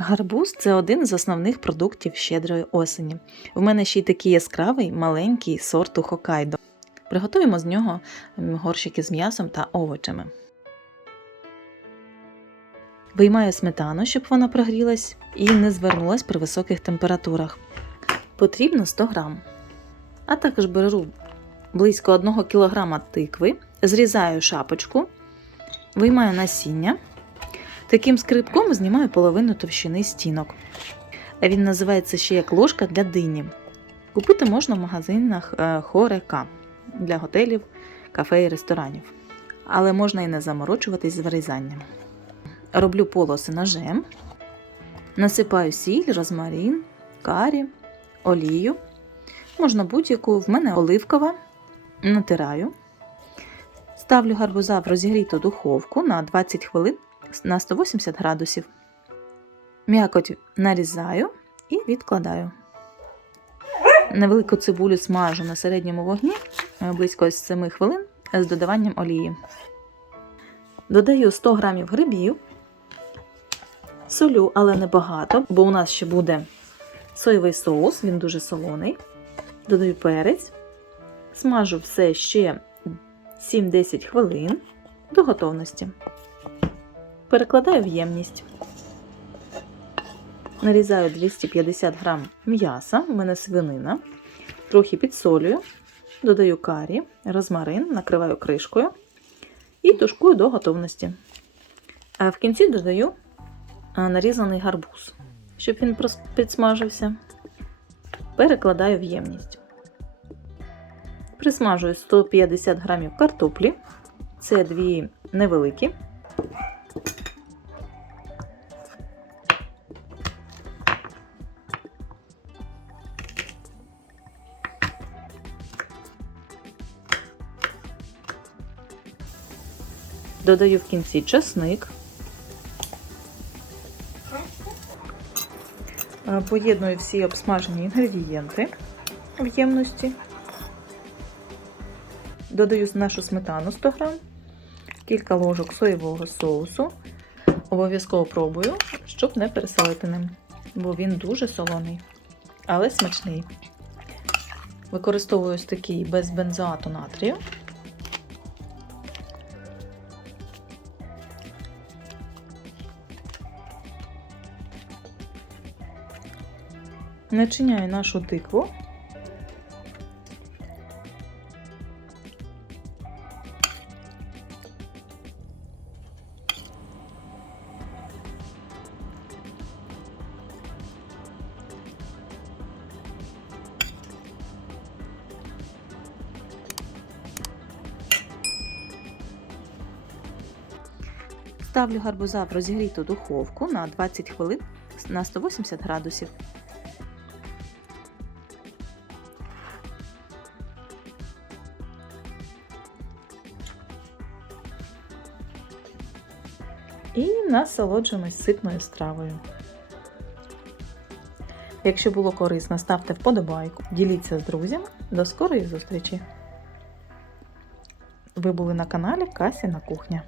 Гарбуз це один з основних продуктів щедрої осені. В мене ще й такий яскравий маленький сорту Хокайдо. Приготуємо з нього горщики з м'ясом та овочами. Виймаю сметану, щоб вона прогрілась і не звернулась при високих температурах. Потрібно 100 грам. А також беру близько 1 кг тикви, зрізаю шапочку, виймаю насіння. Таким скрипком знімаю половину товщини стінок. Він називається ще як ложка для дині. Купити можна в магазинах е, Хорека для готелів, кафе і ресторанів. Але можна і не заморочуватись з вирізанням. Роблю полоси ножем, насипаю сіль, розмарин, карі, олію. Можна будь-яку, в мене оливкова, натираю. Ставлю гарбуза в розігріту духовку на 20 хвилин на 180 градусів. М'якоть нарізаю і відкладаю. Невелику цибулю смажу на середньому вогні е, близько 7 хвилин з додаванням олії. Додаю 100 г грибів, солю, але не багато, бо у нас ще буде соєвий соус, він дуже солоний. Додаю перець, смажу все ще 7-10 хвилин до готовності. Перекладаю в ємність. Нарізаю 250 грам м'яса, у мене свинина, трохи підсолюю, додаю карі, розмарин, накриваю кришкою і тушкую до готовності. А в кінці додаю нарізаний гарбуз, щоб він підсмажився. Перекладаю в ємність. Присмажую 150 грамів картоплі. Це дві невеликі. Додаю в кінці чесник. Е, Поєдную всі обсмажені інгредієнти в ємності. Додаю нашу сметану 100 грам, кілька ложок соєвого соусу. Обов'язково пробую, щоб не пересолити ним, бо він дуже солоний, але смачний. Використовую ось такий без бензоату натрію. Начиняю нашу тикву. Ставлю гарбуза в розігріту духовку на 20 хвилин на 180 градусів. І насолоджуємось ситною стравою. Якщо було корисно, ставте вподобайку, діліться з друзями. До скорої зустрічі! Ви були на каналі Касіна Кухня.